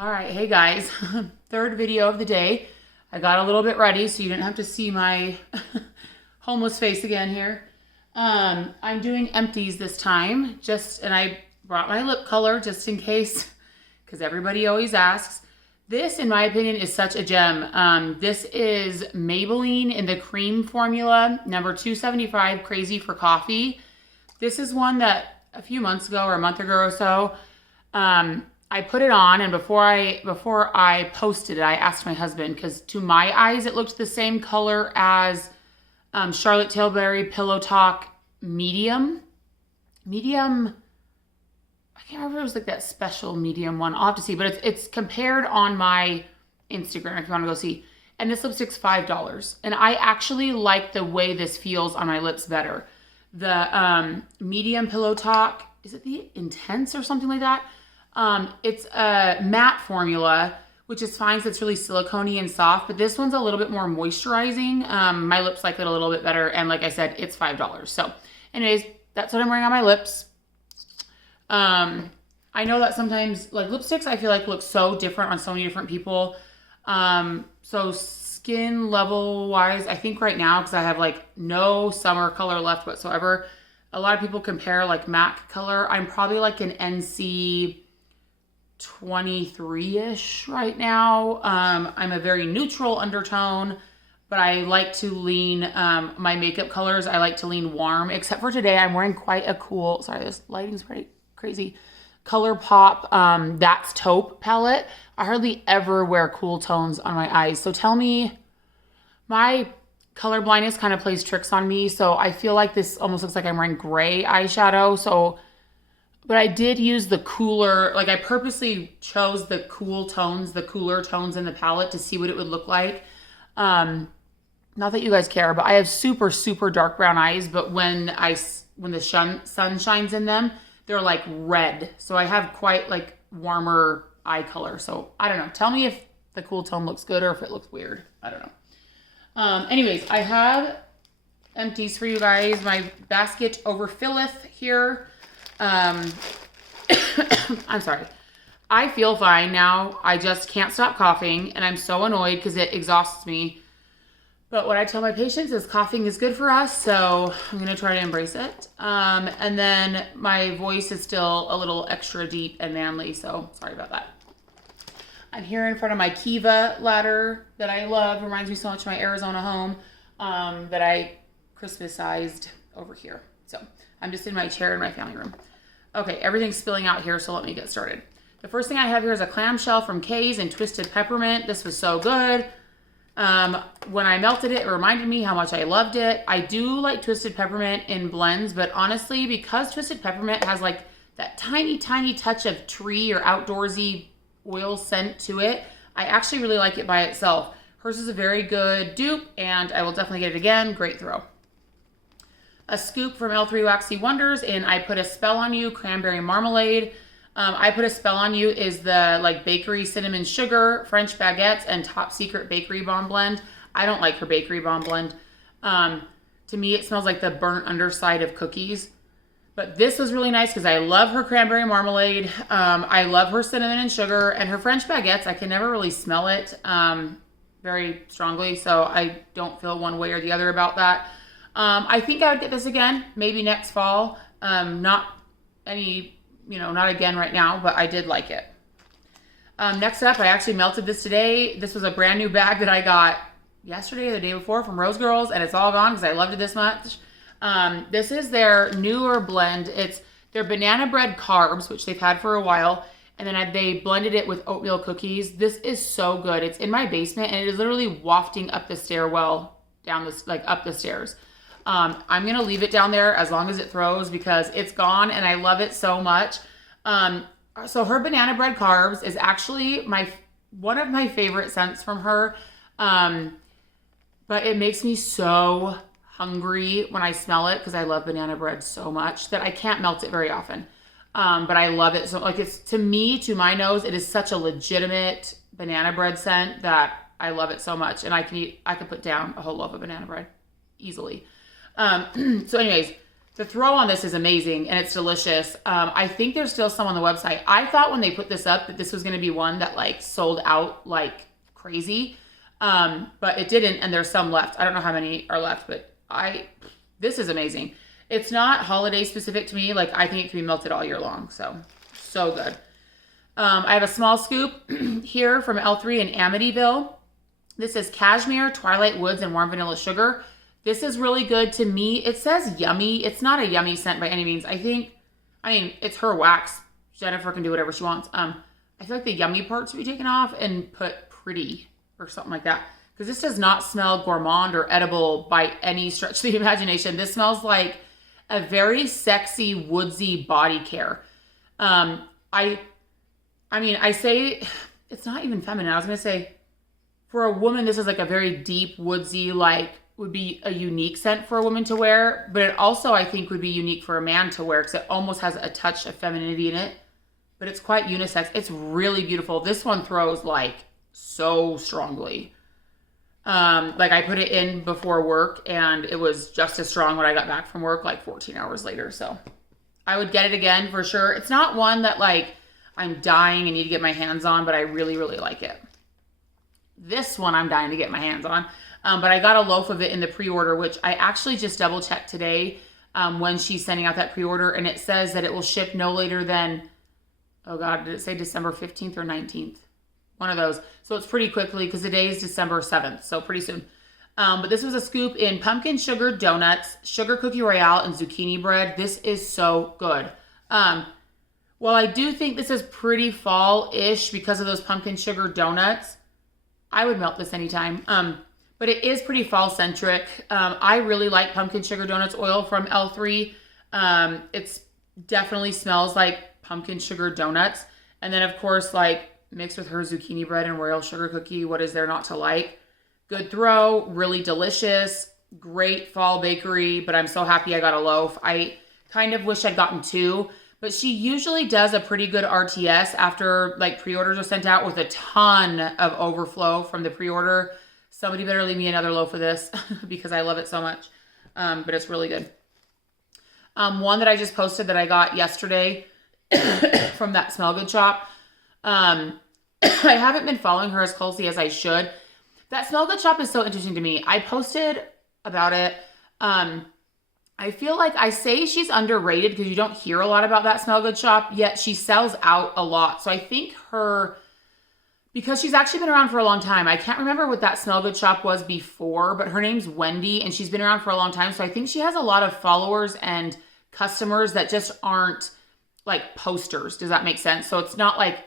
All right, hey guys, third video of the day. I got a little bit ready so you didn't have to see my homeless face again here. I'm doing empties this time, and I brought my lip color just in case, because everybody always asks. This, in my opinion, is such a gem. This is Maybelline in the cream formula, number 275, Crazy for Coffee. This is one that a few months ago or a month ago or so, I put it on, and before I posted it, I asked my husband, because to my eyes, it looked the same color as Charlotte Tilbury Pillow Talk Medium. I can't remember if it was like that special medium one. I'll have to see, but it's compared on my Instagram if you want to go see. And this lipstick's $5. And I actually like the way this feels on my lips better. The medium Pillow Talk, is it the Intense or something like that? It's a matte formula, which is fine because it's really silicone-y and soft, but this one's a little bit more moisturizing. My lips like it a little bit better, and like I said, it's $5. So anyways, that's what I'm wearing on my lips. I know that sometimes, like, lipsticks, I feel like look so different on so many different people. So skin level-wise, I think right now, because I have, like, no summer color left whatsoever, a lot of people compare, like, MAC color. I'm probably, like, an NC 23-ish right now. I'm a very neutral undertone, but I like to lean, my makeup colors, I like to lean warm, except for today. I'm wearing quite a cool, sorry, this lighting's pretty crazy, ColourPop, That's Taupe palette. I hardly ever wear cool tones on my eyes. So tell me, my color blindness kind of plays tricks on me. So I feel like this almost looks like I'm wearing gray eyeshadow. So, but I did use the cooler, like I purposely chose the cool tones, the cooler tones in the palette to see what it would look like. Not that you guys care, but I have super, super dark brown eyes, but when the sun shines in them, they're like red. So I have quite like warmer eye color. So I don't know. Tell me if the cool tone looks good or if it looks weird. I don't know. Anyways, I have empties for you guys. My basket overfilleth here. I'm sorry. I feel fine now. I just can't stop coughing, and I'm so annoyed because it exhausts me. But what I tell my patients is coughing is good for us, so I'm going to try to embrace it. And then my voice is still a little extra deep and manly, so sorry about that. I'm here in front of my Kiva ladder that I love. Reminds me so much of my Arizona home that I Christmas-sized over here. So I'm just in my chair in my family room. Okay, everything's spilling out here, so let me get started. The first thing I have here is a clamshell from Kay's and Twisted Peppermint. This was so good. When I melted it, it reminded me how much I loved it. I do like Twisted Peppermint in blends, but honestly, because Twisted Peppermint has like that tiny, tiny touch of tree or outdoorsy oil scent to it, I actually really like it by itself. Hers is a very good dupe, and I will definitely get it again. Great throw. A scoop from L3 Waxy Wonders, and I Put a Spell on You Cranberry Marmalade. I Put a Spell on You is the like bakery cinnamon sugar, French baguettes, and Top Secret Bakery Bomb blend. I don't like her Bakery Bomb blend. To me, it smells like the burnt underside of cookies. But this was really nice because I love her cranberry marmalade. I love her cinnamon and sugar, and her French baguettes. I can never really smell it very strongly, so I don't feel one way or the other about that. I think I would get this again, maybe next fall. Not again right now, but I did like it. Next up, I actually melted this today. This was a brand new bag that I got yesterday or the day before from Rose Girls, and it's all gone because I loved it this much. This is their newer blend. It's their banana bread carbs, which they've had for a while, and then they blended it with oatmeal cookies. This is so good. It's in my basement, and it is literally wafting up the stairwell, up the stairs. I'm going to leave it down there as long as it throws because it's gone and I love it so much. So her banana bread carbs is actually one of my favorite scents from her. But it makes me so hungry when I smell it because I love banana bread so much that I can't melt it very often. But I love it. So like to my nose, it is such a legitimate banana bread scent that I love it so much. And I could put down a whole loaf of banana bread easily. So anyways, The throw on this is amazing and it's delicious. I think there's still some on the website. I thought when they put this up that this was going to be one that like sold out like crazy. But it didn't, and there's some left. I don't know how many are left, but this is amazing. It's not holiday specific to me. Like, I think it can be melted all year long. So good. I have a small scoop here from L3 in Amityville. This is Cashmere, Twilight Woods, and Warm Vanilla Sugar. This is really good to me. It says yummy. It's not a yummy scent by any means. I mean, it's her wax. Jennifer can do whatever she wants. I feel like the yummy part should be taken off and put pretty or something like that. Because this does not smell gourmand or edible by any stretch of the imagination. This smells like a very sexy, woodsy body care. I say it's not even feminine. I was going to say for a woman, this is like a very deep, woodsy, like would be a unique scent for a woman to wear. But it also, I think, would be unique for a man to wear because it almost has a touch of femininity in it. But it's quite unisex. It's really beautiful. This one throws like so strongly. Like I put it in before work and it was just as strong when I got back from work like 14 hours later. So I would get it again for sure. It's not one that like I'm dying and need to get my hands on, but I really, really like it. This one I'm dying to get my hands on. But I got a loaf of it in the pre-order, which I actually just double checked today when she's sending out that pre-order. And it says that it will ship no later than, oh God, did it say December 15th or 19th? One of those. So it's pretty quickly because the day is December 7th. So pretty soon. But this was a scoop in pumpkin sugar donuts, sugar cookie royale, and zucchini bread. This is so good. Well, I do think this is pretty fall-ish because of those pumpkin sugar donuts. I would melt this anytime. But it is pretty fall-centric. I really like pumpkin sugar donuts oil from L3. It's definitely smells like pumpkin sugar donuts. And then, of course, like mixed with her zucchini bread and royal sugar cookie. What is there not to like? Good throw, really delicious, great fall bakery, but I'm so happy I got a loaf. I kind of wish I'd gotten two, but she usually does a pretty good RTS after like pre-orders are sent out with a ton of overflow from the pre-order. Somebody better leave me another loaf of this because I love it so much. But it's really good. One that I just posted that I got yesterday from that Smell Good shop. I haven't been following her as closely as I should. That Smell Good shop is so interesting to me. I posted about it. I feel like I say she's underrated because you don't hear a lot about that Smell Good shop, yet she sells out a lot. So I think because she's actually been around for a long time. I can't remember what that Smell Good shop was before, but her name's Wendy and she's been around for a long time. So I think she has a lot of followers and customers that just aren't like posters. Does that make sense? So it's not like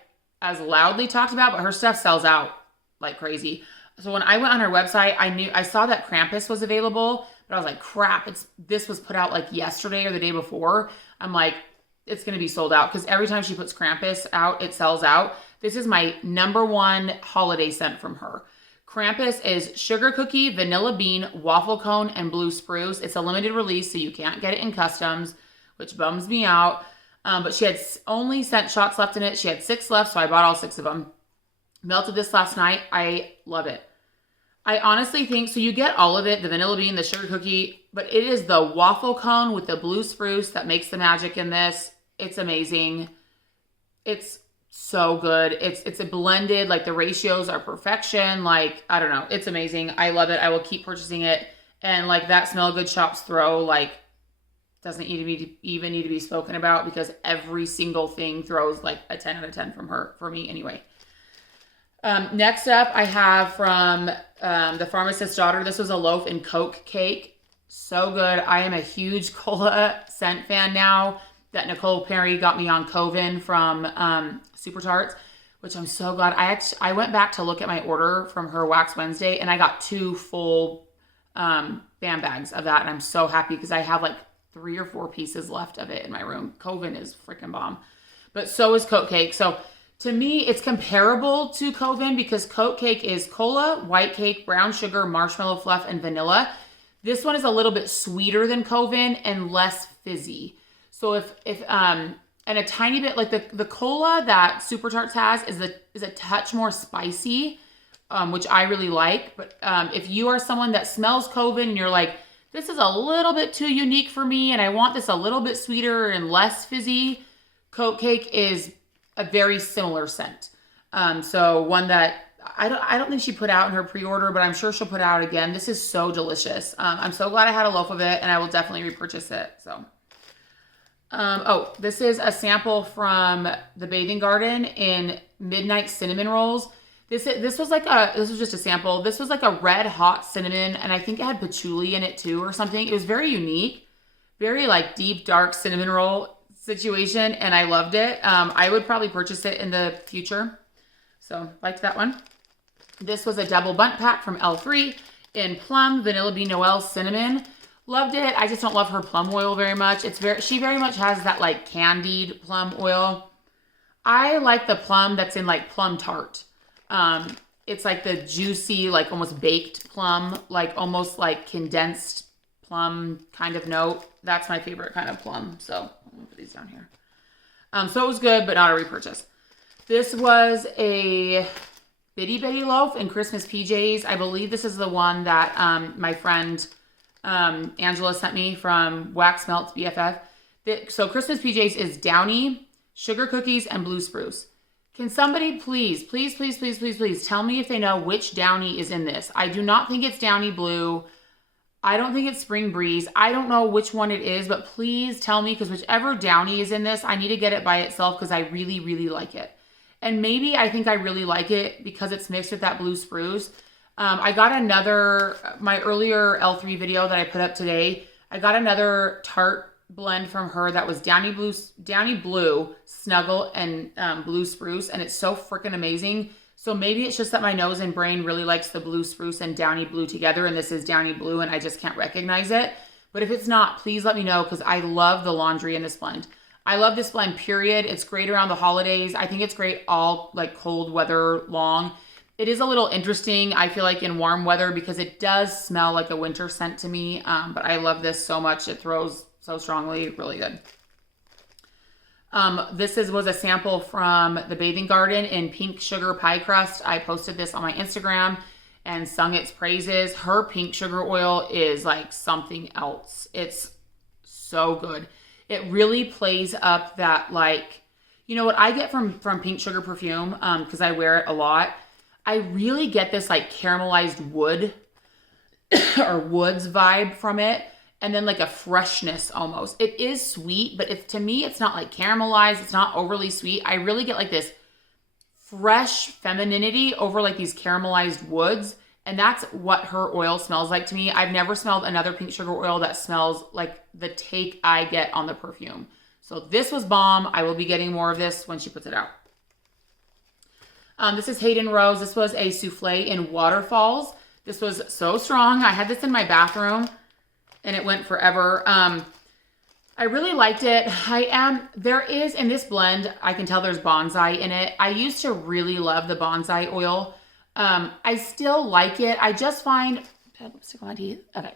as loudly talked about, but her stuff sells out like crazy. So when I went on her website, I saw that Krampus was available, but I was like, crap, this was put out like yesterday or the day before. I'm like, it's going to be sold out because every time she puts Krampus out, it sells out. This is my #1 holiday scent from her. Krampus is sugar cookie, vanilla bean, waffle cone, and blue spruce. It's a limited release, so you can't get it in customs, which bums me out. But she had only scent shots left in it. She had 6 left, so I bought all 6 of them. Melted this last night. I love it. I honestly think, so you get all of it, the vanilla bean, the sugar cookie, but it is the waffle cone with the blue spruce that makes the magic in this. It's amazing. It's so good. It's a blended, like the ratios are perfection. Like, I don't know. It's amazing. I love it. I will keep purchasing it. And like that Smell Good shop's throw, like, doesn't even need to be spoken about because every single thing throws like a 10 out of 10 from her, for me anyway. Next up, I have from the Pharmacist's Daughter. This was a loaf in Coke cake. So good. I am a huge cola scent fan now that Nicole Perry got me on Coven from Super Tarts, which I'm so glad. I went back to look at my order from her Wax Wednesday and I got 2 full bam bags of that. And I'm so happy because I have like 3 or 4 pieces left of it in my room. Coven is freaking bomb. But so is Coke cake. So to me, it's comparable to Coven because Coke cake is cola, white cake, brown sugar, marshmallow fluff, and vanilla. This one is a little bit sweeter than Coven and less fizzy. So if and a tiny bit like the cola that Super Tarts has is a touch more spicy, which I really like. But if you are someone that smells Coven and you're like, This is a little bit too unique for me, and I want this a little bit sweeter and less fizzy. Coat Cake is a very similar scent. So one that I don't think she put out in her pre-order, but I'm sure she'll put out again. This is so delicious. I'm so glad I had a loaf of it, and I will definitely repurchase it. So, oh, this is a sample from the Bathing Garden in Midnight Cinnamon Rolls. This was just a sample. This was like a red hot cinnamon, and I think it had patchouli in it too or something. It was very unique, very like deep, dark cinnamon roll situation, and I loved it. I would probably purchase it in the future. So liked that one. This was a double bundt pack from L3 in Plum, Vanilla Bean Noel, Cinnamon. Loved it. I just don't love her plum oil very much. She very much has that like candied plum oil. I like the plum that's in like Plum Tart. It's like the juicy, like almost baked plum, like almost like condensed plum kind of note. That's my favorite kind of plum. So I'm gonna put these down here. So it was good, but not a repurchase. This was a Bitty Bitty loaf in Christmas PJs. I believe this is the one that my friend Angela sent me from Wax Melts BFF. So Christmas PJs is Downy, sugar cookies, and blue spruce. Can somebody please tell me if they know which Downy is in this? I do not think it's Downy Blue. I don't think it's Spring Breeze. I don't know which one it is, but please tell me, because whichever Downy is in this, I need to get it by itself because I really, really like it. And maybe I think I really like it because it's mixed with that blue spruce. I got my earlier L3 video that I put up today, I got another tart blend from her that was Downy Blue, Snuggle, and Blue Spruce, and it's so freaking amazing. So maybe it's just that my nose and brain really likes the Blue Spruce and Downy Blue together, and this is Downy Blue, and I just can't recognize it. But if it's not, please let me know, because I love the laundry in this blend. I love this blend, period. It's great around the holidays. I think it's great all like cold weather long. It is a little interesting, I feel like, in warm weather because it does smell like a winter scent to me. But I love this so much. It throws so strongly, really good. This was a sample from the Bathing Garden in Pink Sugar Pie Crust. I posted this on my Instagram and sung its praises. Her pink sugar oil is like something else. It's so good. It really plays up that, like, you know what I get from Pink Sugar perfume, because I wear it a lot. I really get this like caramelized wood or woods vibe from it. And then like a freshness almost. It is sweet, but to me, it's not like caramelized. It's not overly sweet. I really get like this fresh femininity over like these caramelized woods. And that's what her oil smells like to me. I've never smelled another pink sugar oil that smells like the take I get on the perfume. So this was bomb. I will be getting more of this when she puts it out. This is Hayden Rose. This was a souffle in Waterfalls. This was so strong. I had this in my bathroom and it went forever. I really liked it. There is in this blend, I can tell there's bonsai in it. I used to really love the bonsai oil. I still like it. I just find, lipstick on my teeth. Okay.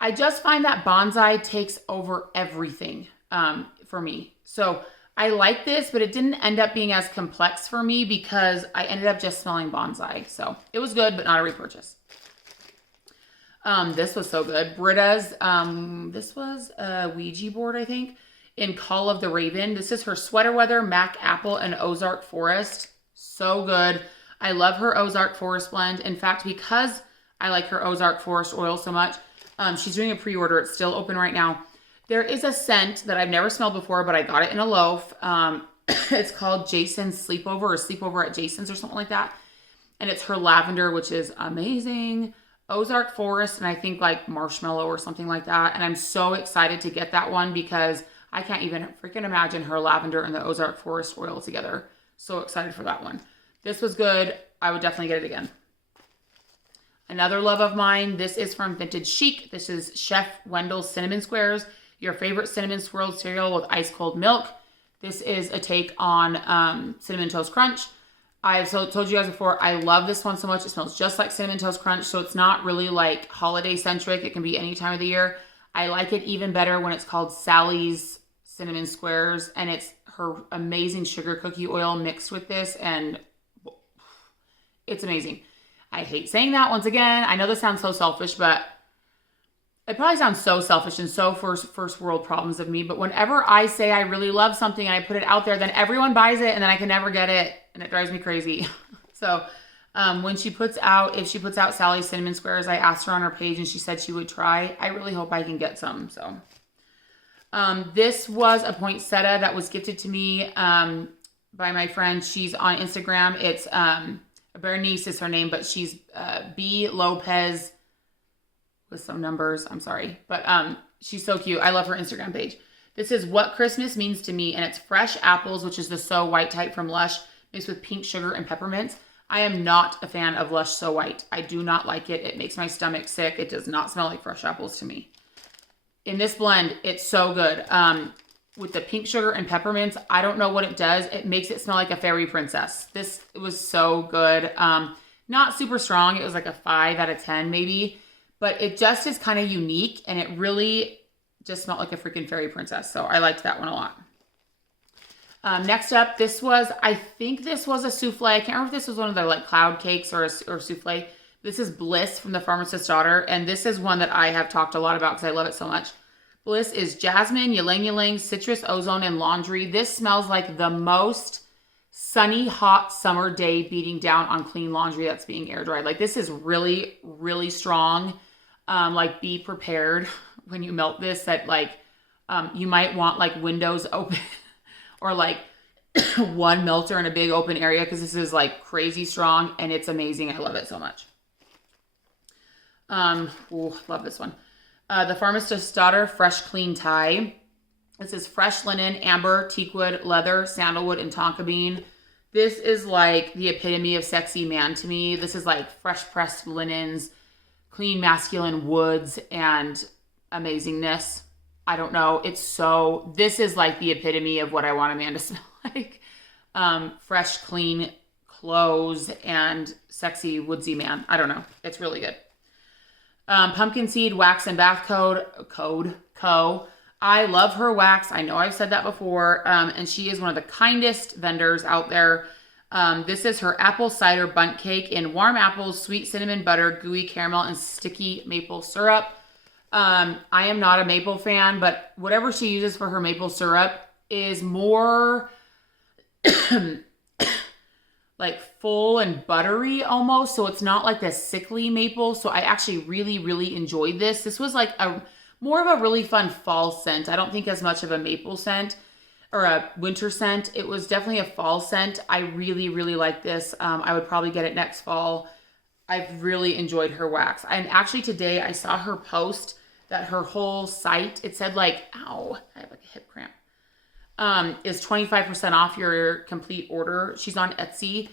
I just find that bonsai takes over everything, for me. So I like this, but it didn't end up being as complex for me because I ended up just smelling bonsai. So it was good, but not a repurchase. This was so good. Britta's, this was a Ouija board, I think, in Call of the Raven. This is her Sweater Weather, Mac Apple, and Ozark Forest. So good. I love her Ozark Forest blend. In fact, because I like her Ozark Forest oil so much, she's doing a pre-order. It's still open right now. There is a scent that I've never smelled before, but I got it in a loaf. It's called Jason's Sleepover or Sleepover at Jason's or something like that. And it's her lavender, which is amazing. Ozark Forest, and I think like marshmallow or something like that. And I'm so excited to get that one because I can't even freaking imagine her lavender and the Ozark Forest oil together. So excited for that one. This was good. I would definitely get it again. Another love of mine. This is from Vintage Chic. This is Chef Wendell's Cinnamon Squares. Your favorite cinnamon swirled cereal with ice cold milk. This is a take on Cinnamon Toast Crunch. I've told you guys before, I love this one so much. It smells just like Cinnamon Toast Crunch, so it's not really like holiday centric. It can be any time of the year. I like it even better when it's called Sally's Cinnamon Squares, and it's her amazing sugar cookie oil mixed with this, and it's amazing. I hate saying that once again. I know this sounds so selfish, but it probably sounds so selfish and so first world problems of me, but whenever I say I really love something and I put it out there, then everyone buys it and then I can never get it and it drives me crazy. So when she puts out, if she puts out Sally's Cinnamon Squares, I asked her on her page and she said she would try. I really hope I can get some. So this was a poinsettia that was gifted to me by my friend. She's on Instagram. It's Bernice is her name, but she's B Lopez with some numbers. I'm sorry, but she's so cute. I love her Instagram page. This is What Christmas Means to Me, and it's fresh apples, which is the So White type from Lush, mixed with pink sugar and peppermint. I am not a fan of Lush So White. I do not like it. It makes my stomach sick. It does not smell like fresh apples to me. In this blend, it's so good. With the pink sugar and peppermint, I don't know what it does. It makes it smell like a fairy princess. It was so good. Not super strong. It was like a 5 out of 10 maybe. But it just is kind of unique, and it really just smelled like a freaking fairy princess. So I liked that one a lot. Next up, I think this was a souffle. I can't remember if this was one of the like cloud cakes or souffle. This is Bliss from the Pharmacist's Daughter, and this is one that I have talked a lot about because I love it so much. Bliss is jasmine, ylang ylang, citrus, ozone, and laundry. This smells like the most sunny, hot summer day beating down on clean laundry that's being air dried. Like this is really, really strong. Like be prepared when you melt this that like you might want like windows open or like one melter in a big open area because this is like crazy strong and it's amazing. I love it so much. Love this one. The Pharmacist's Daughter Fresh Clean Tie. This is fresh linen, amber, teakwood, leather, sandalwood, and tonka bean. This is like the epitome of sexy man to me. This is like fresh pressed linens, clean masculine woods, and amazingness. I don't know. This is like the epitome of what I want a man to smell like. Fresh, clean clothes and sexy woodsy man. I don't know. It's really good. Pumpkin Seed Wax and Bath Co. I love her wax. I know I've said that before. And she is one of the kindest vendors out there. This is her apple cider bundt cake in warm apples, sweet cinnamon butter, gooey caramel, and sticky maple syrup. I am not a maple fan, but whatever she uses for her maple syrup is more like full and buttery almost. So it's not like the sickly maple. So I actually really, really enjoyed this. This was like more of a really fun fall scent. I don't think as much of a maple scent or a winter scent. It was definitely a fall scent. I really, really like this. I would probably get it next fall. I've really enjoyed her wax. And actually today I saw her post that her whole site, it said like, ow, I have like a hip cramp, is 25% off your complete order. She's on Etsy.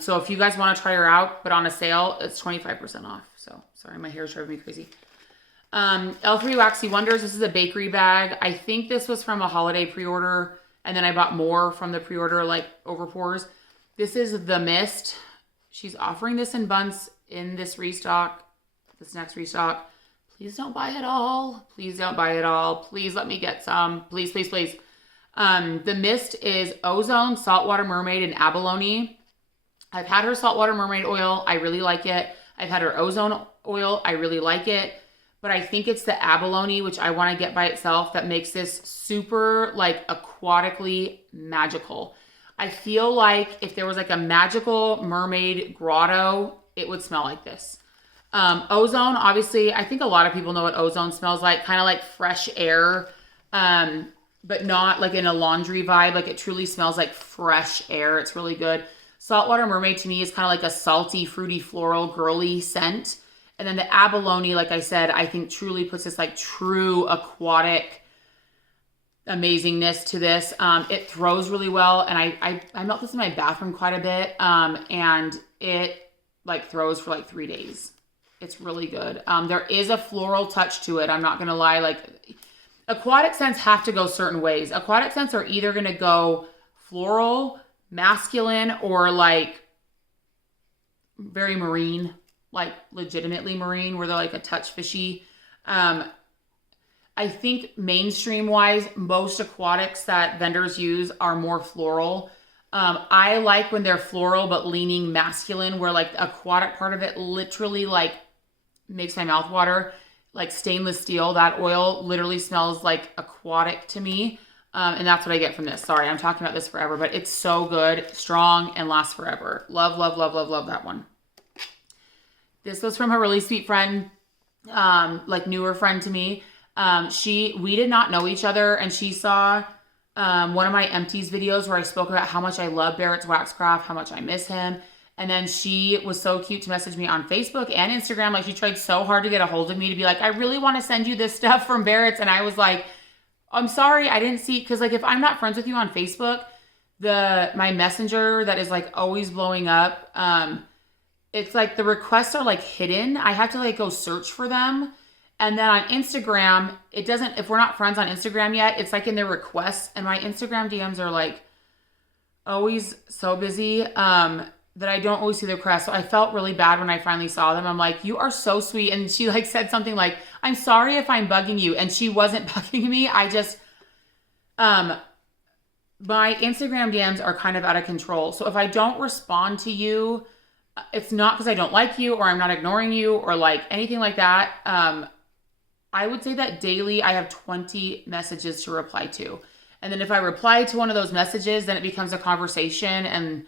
So if you guys want to try her out, but on a sale, it's 25% off. So sorry, my hair's driving me crazy. L3 Waxy Wonders. This is a bakery bag. I think this was from a holiday pre-order, and then I bought more from the pre-order, like over pours. This is The Mist. She's offering this in buns in this restock, this next restock. Please don't buy it all. Please don't buy it all. Please let me get some. Please, please, please. The Mist is ozone, saltwater mermaid, and abalone. I've had her saltwater mermaid oil. I really like it. I've had her ozone oil. I really like it. But I think it's the abalone, which I want to get by itself, that makes this super like aquatically magical. I feel like if there was like a magical mermaid grotto, it would smell like this. Ozone, obviously, I think a lot of people know what ozone smells like, kind of like fresh air, but not like in a laundry vibe. Like it truly smells like fresh air. It's really good. Saltwater mermaid to me is kind of like a salty, fruity, floral, girly scent. And then the abalone, like I said, I think truly puts this like true aquatic amazingness to this. It throws really well. And I melt this in my bathroom quite a bit. And it like throws for like 3 days. It's really good. There is a floral touch to it. I'm not going to lie. Like aquatic scents have to go certain ways. Aquatic scents are either going to go floral, masculine, or like very marine, like legitimately marine, where they're like a touch fishy. I think mainstream wise, most aquatics that vendors use are more floral. I like when they're floral, but leaning masculine, where like the aquatic part of it literally like makes my mouth water. like stainless steel. That oil literally smells like aquatic to me. And that's what I get from this. Sorry, I'm talking about this forever, but it's so good, strong, and lasts forever. Love, love, love, love, love that one. This was from a really sweet friend, like newer friend to me. We did not know each other, and she saw one of my Empties videos where I spoke about how much I love Barrett's Waxcraft, how much I miss him. And then she was so cute to message me on Facebook and Instagram. Like, she tried so hard to get a hold of me to be like, I really want to send you this stuff from Barrett's. And I was like, I'm sorry, I didn't see, because like if I'm not friends with you on Facebook, my messenger that is like always blowing up, it's like the requests are like hidden. I have to like go search for them. And then on Instagram, it doesn't, if we're not friends on Instagram yet, it's like in their requests. And my Instagram DMs are like always so busy that I don't always see the requests. So I felt really bad when I finally saw them. I'm like, you are so sweet. And she like said something like, I'm sorry if I'm bugging you. And she wasn't bugging me. I just, my Instagram DMs are kind of out of control. So if I don't respond to you, it's not because I don't like you or I'm not ignoring you or like anything like that. I would say that daily I have 20 messages to reply to. And then if I reply to one of those messages, then it becomes a conversation, and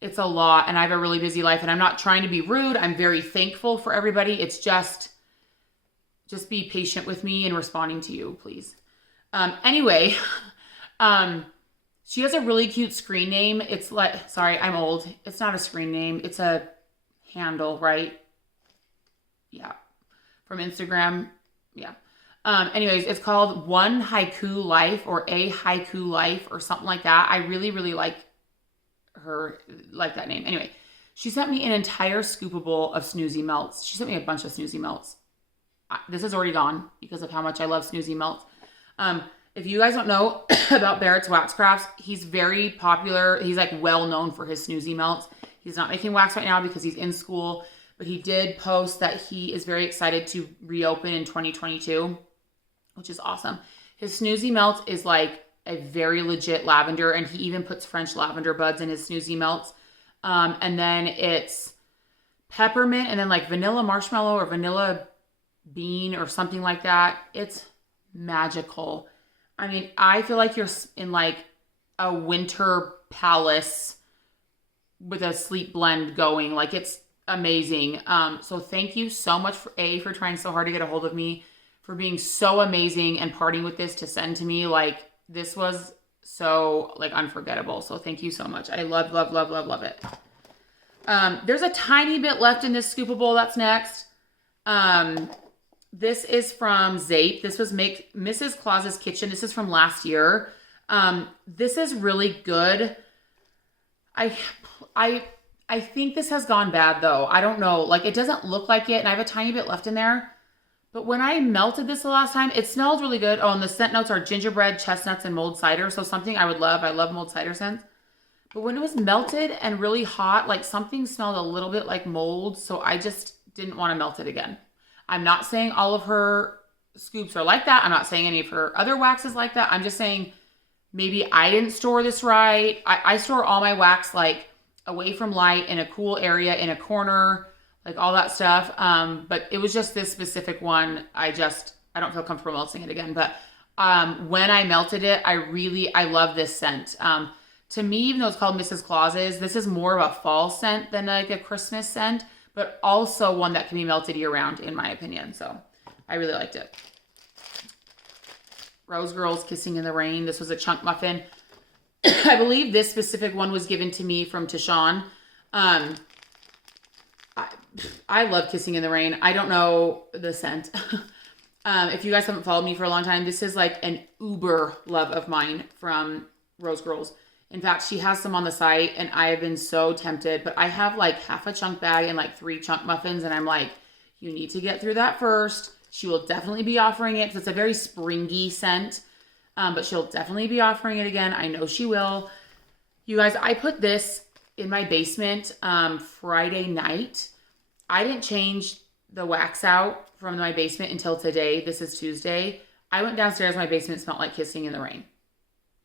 it's a lot. And I have a really busy life, and I'm not trying to be rude. I'm very thankful for everybody. It's just be patient with me in responding to you, please. Anyway, she has a really cute screen name. It's like, sorry, I'm old. It's not a screen name. It's a handle, right? Yeah. From Instagram. Yeah. Anyways, it's called One Haiku Life or A Haiku Life or something like that. I really, really like that name. Anyway, she sent me an entire scoopable of Snoozy Melts. She sent me a bunch of Snoozy Melts. This is already gone because of how much I love Snoozy Melts. If you guys don't know about Barrett's Waxcrafts, he's very popular. He's like well known for his Snoozy Melts. He's not making wax right now because he's in school, but he did post that he is very excited to reopen in 2022, which is awesome. His Snoozy Melts is like a very legit lavender, and he even puts French lavender buds in his Snoozy Melts. And then it's peppermint and then like vanilla marshmallow or vanilla bean or something like that. It's magical. I mean, I feel like you're in like a winter palace with a sleep blend going. Like, it's amazing. So thank you so much for trying so hard to get a hold of me, for being so amazing and partying with this to send to me. Like, this was so like unforgettable. So thank you so much. I love, love, love, love, love it. There's a tiny bit left in this scoopable. That's next. This is from Zape. This was Mrs. Claus's Kitchen. This is from last year. This is really good. I think this has gone bad though. I don't know. Like, it doesn't look like it, and I have a tiny bit left in there. But when I melted this the last time, it smells really good. Oh, and the scent notes are gingerbread, chestnuts, and mulled cider. So something I would love. I love mulled cider scents. But when it was melted and really hot, like something smelled a little bit like mold. So I just didn't want to melt it again. I'm not saying all of her scoops are like that. I'm not saying any of her other waxes like that. I'm just saying maybe I didn't store this right. I store all my wax like away from light in a cool area in a corner, like all that stuff. But it was just this specific one. I don't feel comfortable melting it again. But when I melted it, I love this scent. To me, even though it's called Mrs. Claus's, this is more of a fall scent than like a Christmas scent, but also one that can be melted year round, in my opinion. So I really liked it. Rose Girls Kissing in the Rain. This was a chunk muffin. I believe this specific one was given to me from Tashawn. I love Kissing in the Rain. I don't know the scent. If you guys haven't followed me for a long time, this is like an uber love of mine from Rose Girls. In fact, she has some on the site, and I have been so tempted, but I have like half a chunk bag and like 3 chunk muffins, and I'm like, you need to get through that first. She will definitely be offering it because it's a very springy scent, but she'll definitely be offering it again. I know she will. You guys, I put this in my basement Friday night. I didn't change the wax out from my basement until today. This is Tuesday. I went downstairs. My basement smelled like Kissing in the Rain.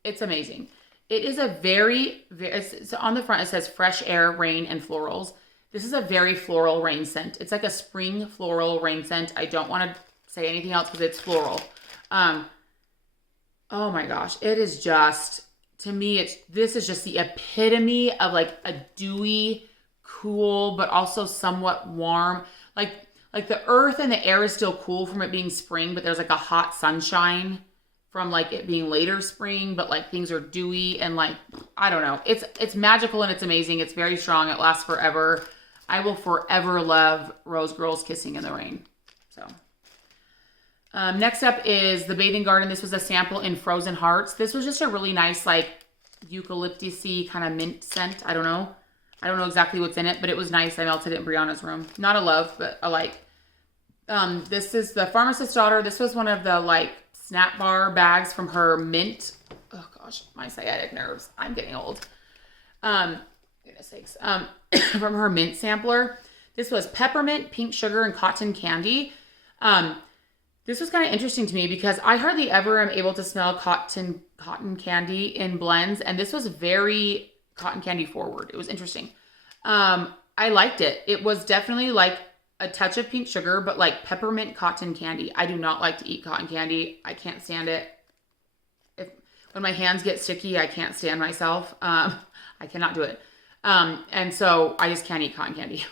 It's amazing. It is a very, it's on the front, it says fresh air, rain, and florals. This is a very floral rain scent. It's like a spring floral rain scent. I don't want to say anything else because it's floral. Oh my gosh, it is just, to me, this is just the epitome of like a dewy, cool, but also somewhat warm. Like the earth and the air is still cool from it being spring, but there's like a hot sunshine from like it being later spring, but like things are dewy and like, I don't know. It's magical and it's amazing. It's very strong. It lasts forever. I will forever love Rose Girls Kissing in the Rain. So next up is the Bathing Garden. This was a sample in Frozen Hearts. This was just a really nice like eucalyptus-y kind of mint scent. I don't know exactly what's in it, but it was nice. I melted it in Brianna's room. Not a love, but a like. This is the Pharmacist's Daughter. This was one of the like snack bar bags from her mint. Oh gosh, my sciatic nerves. I'm getting old. Goodness sakes. From her mint sampler. This was peppermint, pink sugar, and cotton candy. This was kind of interesting to me because I hardly ever am able to smell cotton candy in blends, and this was very cotton candy forward. It was interesting. I liked it. It was definitely like a touch of pink sugar, but like peppermint cotton candy. I do not like to eat cotton candy. I can't stand it. When my hands get sticky, I can't stand myself. I cannot do it. And so I just can't eat cotton candy.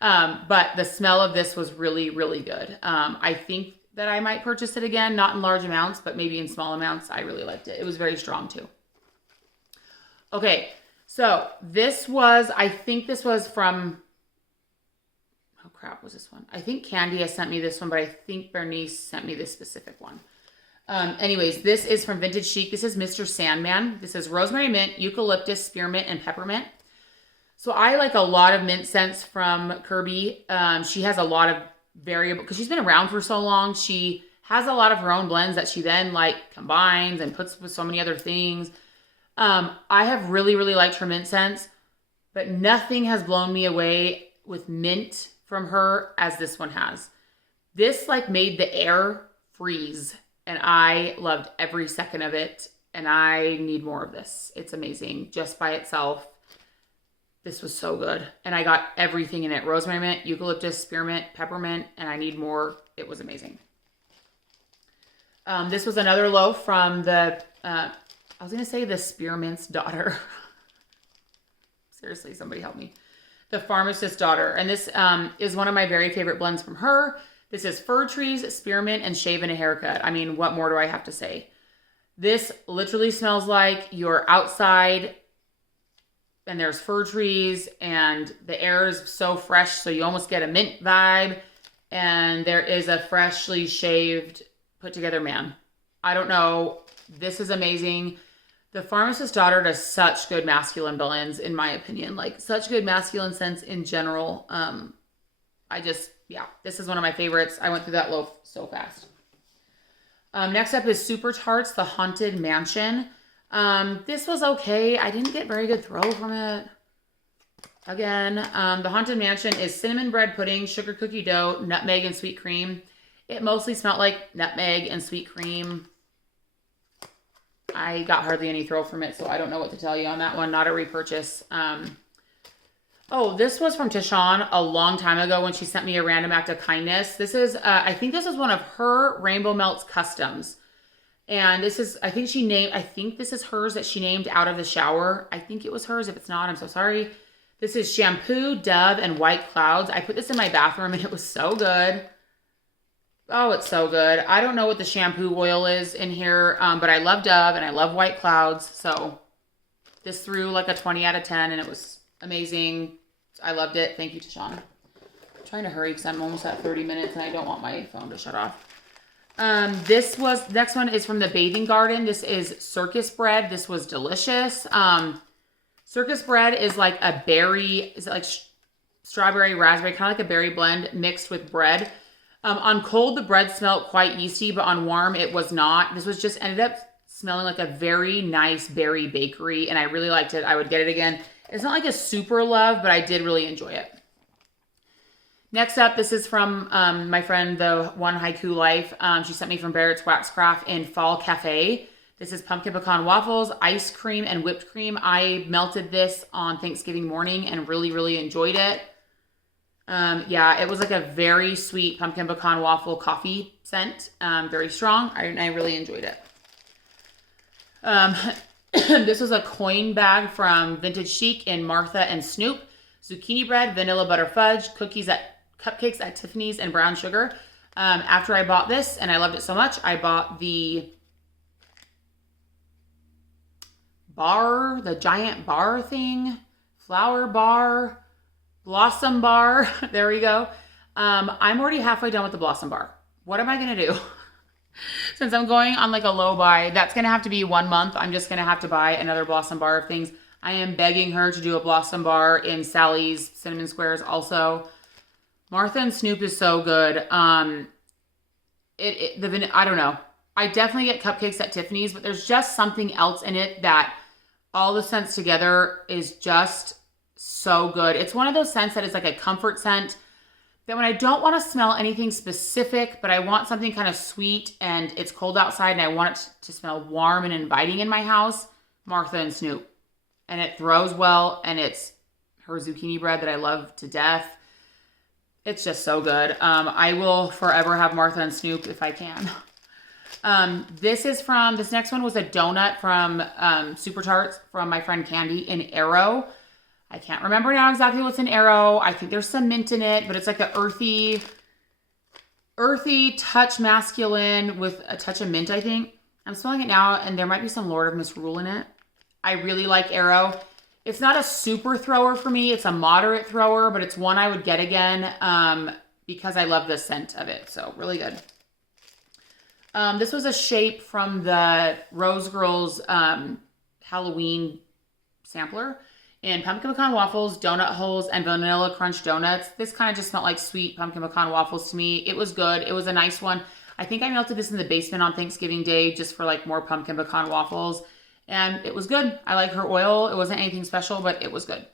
But the smell of this was really, really good. I think that I might purchase it again, not in large amounts, but maybe in small amounts. I really liked it. It was very strong too. Okay. So I think this was from, oh crap, was this one? I think Candy has sent me this one, but I think Bernice sent me this specific one. Anyways, this is from Vintage Chic. This is Mr. Sandman. This is rosemary mint, eucalyptus, spearmint, and peppermint. So I like a lot of mint scents from Kirby. She has a lot of variable, because she's been around for so long. She has a lot of her own blends that she then like combines and puts with so many other things. I have really, really liked her mint scents, but nothing has blown me away with mint from her as this one has. This like made the air freeze, and I loved every second of it, and I need more of this. It's amazing just by itself. This was so good, and I got everything in it. Rosemary mint, eucalyptus, spearmint, peppermint, and I need more. It was amazing. This was another loaf from the... I was going to say the Spearmint's Daughter. Seriously, somebody help me. The Pharmacist's Daughter. And this is one of my very favorite blends from her. This is Fir Trees, Spearmint, and Shave and a Haircut. I mean, what more do I have to say? This literally smells like you're outside and there's fir trees and the air is so fresh, so you almost get a mint vibe. And there is a freshly shaved, put together man. I don't know. This is amazing. The Pharmacist's Daughter does such good masculine blends, in my opinion. Like, such good masculine scents in general. This is one of my favorites. I went through that loaf so fast. Next up is Super Tarts, the Haunted Mansion. This was okay. I didn't get very good throw from it. Again, the Haunted Mansion is cinnamon bread pudding, sugar cookie dough, nutmeg, and sweet cream. It mostly smelled like nutmeg and sweet cream. I got hardly any throw from it, so I don't know what to tell you on that one. Not a repurchase. This was from Tishawn a long time ago when she sent me a random act of kindness. This is, I think this is one of her Rainbow Melts customs. And this is, I think this is hers that she named out of the shower. I think it was hers. If it's not, I'm so sorry. This is Shampoo, Dove, and White Clouds. I put this in my bathroom and it was so good. Oh, it's so good. I don't know what the shampoo oil is in here, but I love Dove and I love White Clouds. So this threw like a 20 out of 10 and it was amazing. I loved it. Thank you, Tishawn. I'm trying to hurry because I'm almost at 30 minutes and I don't want my phone to shut off. Next one is from the Bathing Garden. This is Circus Bread. This was delicious. Circus Bread is like a berry, is it like strawberry, raspberry, kind of like a berry blend mixed with bread. On cold, the bread smelled quite yeasty, but on warm, it was not. This was just ended up smelling like a very nice berry bakery, and I really liked it. I would get it again. It's not like a super love, but I did really enjoy it. Next up, this is from my friend, the One Haiku Life. She sent me from Barrett's Waxcraft in Fall Cafe. This is pumpkin pecan waffles, ice cream, and whipped cream. I melted this on Thanksgiving morning and really, really enjoyed it. Yeah, it was like a very sweet pumpkin pecan waffle coffee scent. Very strong. I really enjoyed it. This was a coin bag from Vintage Chic in Martha and Snoop. Zucchini bread, vanilla butter fudge, cupcakes at Tiffany's, and brown sugar. After I bought this, and I loved it so much, I bought the bar, the giant bar thing, flower bar, blossom bar. There we go. I'm already halfway done with the blossom bar. What am I going to do? Since I'm going on like a low buy, that's going to have to be 1 month. I'm just going to have to buy another blossom bar of things. I am begging her to do a blossom bar in Sally's Cinnamon Squares also. Martha and Snoop is so good. I don't know. I definitely get cupcakes at Tiffany's, but there's just something else in it that all the scents together is just so good. It's one of those scents that is like a comfort scent that when I don't want to smell anything specific, but I want something kind of sweet and it's cold outside and I want it to smell warm and inviting in my house, Martha and Snoop. And it throws well, and it's her zucchini bread that I love to death. It's just so good. I will forever have Martha and Snoop if I can. This next one was a donut from Super Tarts from my friend Candy in Arrow. I can't remember now exactly what's in Arrow. I think there's some mint in it, but it's like an earthy touch masculine with a touch of mint, I think. I'm smelling it now, and there might be some Lord of Misrule in it. I really like Arrow. It's not a super thrower for me. It's a moderate thrower, but it's one I would get again because I love the scent of it. So really good. This was a shape from the Rose Girls Halloween sampler in pumpkin pecan waffles, donut holes, and vanilla crunch donuts. This kind of just smelled like sweet pumpkin pecan waffles to me. It was good. It was a nice one. I think I melted this in the basement on Thanksgiving Day just for like more pumpkin pecan waffles. And it was good. I like her oil. It wasn't anything special, but it was good.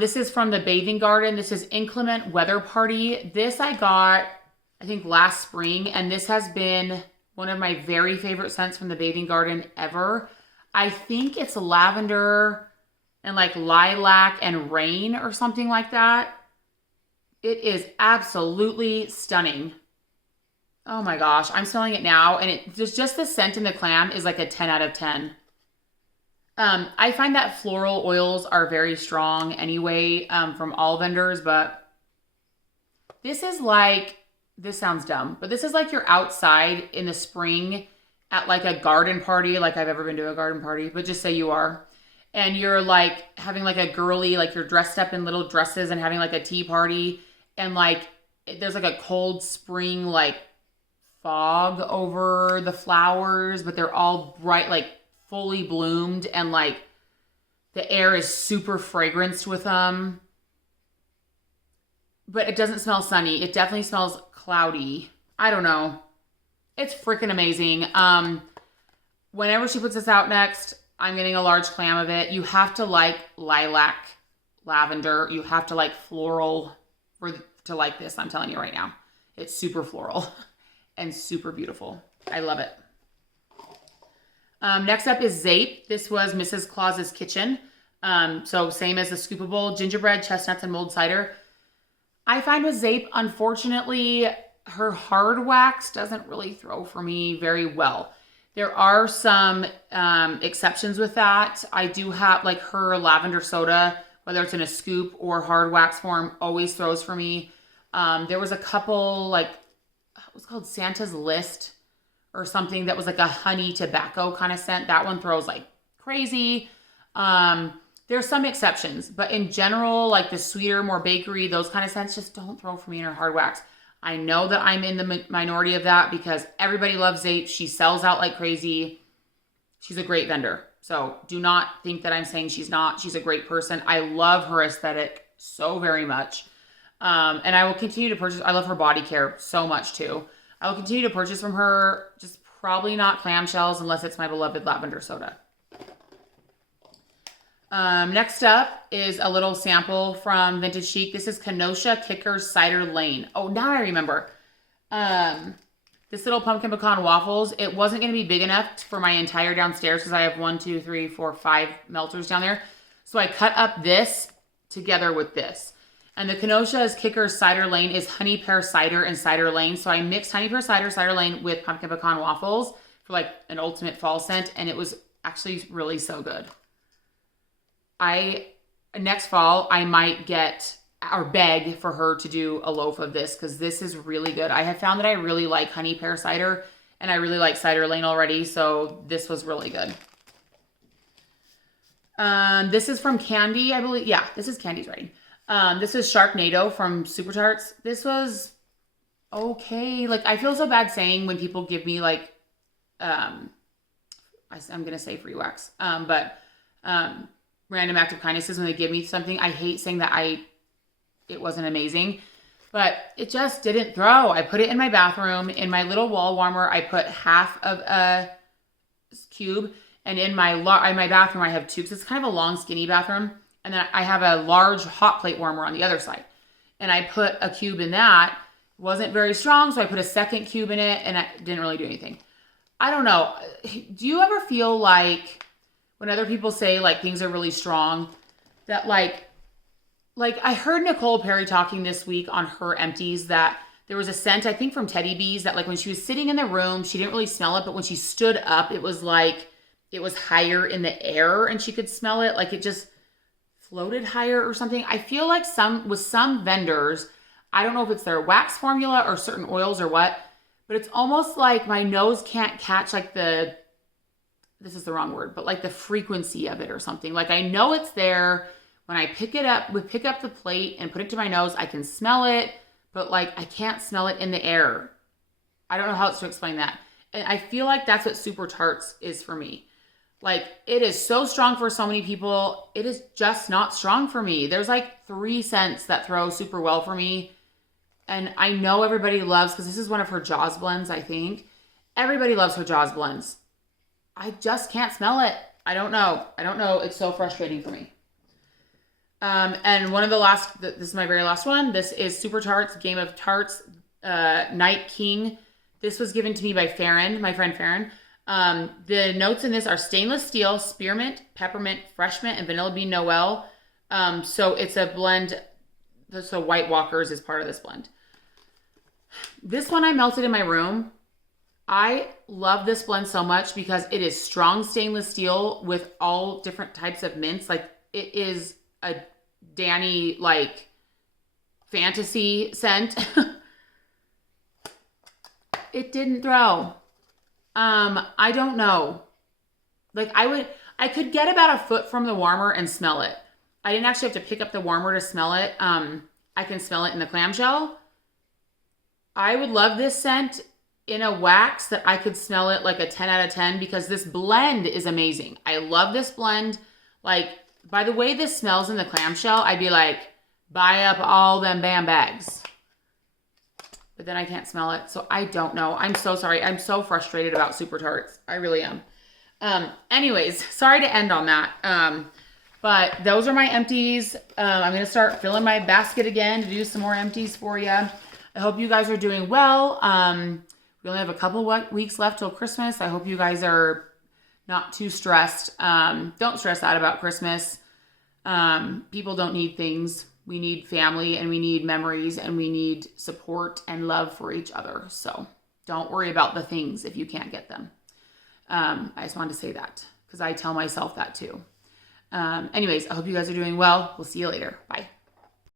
This is from the Bathing Garden. This is Inclement Weather Party. This I got, I think, last spring. And this has been one of my very favorite scents from the Bathing Garden ever. I think it's lavender and like lilac and rain or something like that. It is absolutely stunning. Oh my gosh, I'm smelling it now, and just the scent in the clam is like a 10 out of 10. I find that floral oils are very strong anyway from all vendors, but this sounds dumb, but this is like you're outside in the spring at like a garden party, like I've ever been to a garden party, but just say you are. And you're like having like a girly, like you're dressed up in little dresses and having like a tea party, and like there's like a cold spring like fog over the flowers, but they're all bright, like fully bloomed, and like the air is super fragranced with them. But it doesn't smell sunny. It definitely smells cloudy. I don't know. It's freaking amazing. Whenever she puts this out next, I'm getting a large clam of it. You have to like lilac, lavender. You have to like floral to like this. I'm telling you right now. It's super floral and super beautiful. I love it. Next up is Zape. This was Mrs. Claus's Kitchen. So same as the scoopable gingerbread, chestnuts, and mulled cider. I find with Zape, unfortunately, her hard wax doesn't really throw for me very well. There are some exceptions with that. I do have like her lavender soda, whether it's in a scoop or hard wax form, always throws for me. There was a couple like, it was called Santa's List or something that was like a honey tobacco kind of scent. That one throws like crazy. There's some exceptions, but in general, like the sweeter, more bakery, those kind of scents just don't throw for me in her hard wax. I know that I'm in the minority of that because everybody loves Zape. She sells out like crazy. She's a great vendor. So do not think that I'm saying she's not. She's a great person. I love her aesthetic so very much. And I will continue to purchase. I love her body care so much too. I will continue to purchase from her, just probably not clamshells unless it's my beloved lavender soda. Next up is a little sample from Vintage Chic. This is Kenosha Kickers Cider Lane. Oh, now I remember. This little pumpkin pecan waffles, it wasn't going to be big enough for my entire downstairs because I have 1, 2, 3, 4, 5 melters down there. So I cut up this together with this. And the Kenosha's Kickers Cider Lane is honey pear cider and cider lane. So I mixed honey pear cider, cider lane with pumpkin pecan waffles for like an ultimate fall scent. And it was actually really so good. Next fall, I might get or beg for her to do a loaf of this because this is really good. I have found that I really like honey pear cider and I really like cider lane already. So this was really good. This is from Candy, I believe. Yeah, this is Candy's writing. This is Sharknado from Super Tarts. This was okay. Like, I feel so bad saying when people give me like, I'm going to say free wax. But random act of kindness is when they give me something. I hate saying that it wasn't amazing, but it just didn't throw. I put it in my bathroom. In my little wall warmer, I put half of a cube. And in my bathroom, I have two, because it's kind of a long, skinny bathroom. And then I have a large hot plate warmer on the other side. And I put a cube in that. It wasn't very strong, so I put a second cube in it, and it didn't really do anything. I don't know. Do you ever feel like when other people say, like, things are really strong, that, like I heard Nicole Perry talking this week on her empties that there was a scent, I think from Teddy Bees, that, like, when she was sitting in the room, she didn't really smell it, but when she stood up, it was like it was higher in the air and she could smell it. Like, it just floated higher or something. I feel like with some vendors, I don't know if it's their wax formula or certain oils or what, but it's almost like my nose can't catch like this is the wrong word, but like the frequency of it or something. Like, I know it's there. When I pick up the plate and put it to my nose, I can smell it, but like I can't smell it in the air. I don't know how else to explain that. And I feel like that's what Super Tarts is for me. Like, it is so strong for so many people. It is just not strong for me. There's like 3 scents that throw super well for me. And I know everybody loves, because this is one of her Jaws blends, I think. Everybody loves her Jaws blends. I just can't smell it. I don't know. It's so frustrating for me. And one of the last, this is my very last one. This is Super Tarts, Game of Tarts, Night King. This was given to me by Farron, my friend Farron. The notes in this are stainless steel, spearmint, peppermint, fresh mint, and vanilla bean Noel. So it's a blend. So White Walkers is part of this blend. This one I melted in my room. I love this blend so much because it is strong stainless steel with all different types of mints. Like, it is a Danny, like, fantasy scent. It didn't throw. I don't know. Like, I could get about a foot from the warmer and smell it. I didn't actually have to pick up the warmer to smell it. I can smell it in the clamshell. I would love this scent in a wax that I could smell it like a 10 out of 10 because this blend is amazing. I love this blend. Like, by the way this smells in the clamshell, I'd be like, buy up all them BAM bags. But then I can't smell it, so I don't know. I'm so sorry. I'm so frustrated about Super Tarts. I really am. Anyways, sorry to end on that. But those are my empties. I'm going to start filling my basket again to do some more empties for you. I hope you guys are doing well. We only have a couple weeks left till Christmas. I hope you guys are not too stressed. Don't stress out about Christmas. People don't need things. We need family, and we need memories, and we need support and love for each other. So don't worry about the things if you can't get them. I just wanted to say that because I tell myself that too. Anyways, I hope you guys are doing well. We'll see you later. Bye.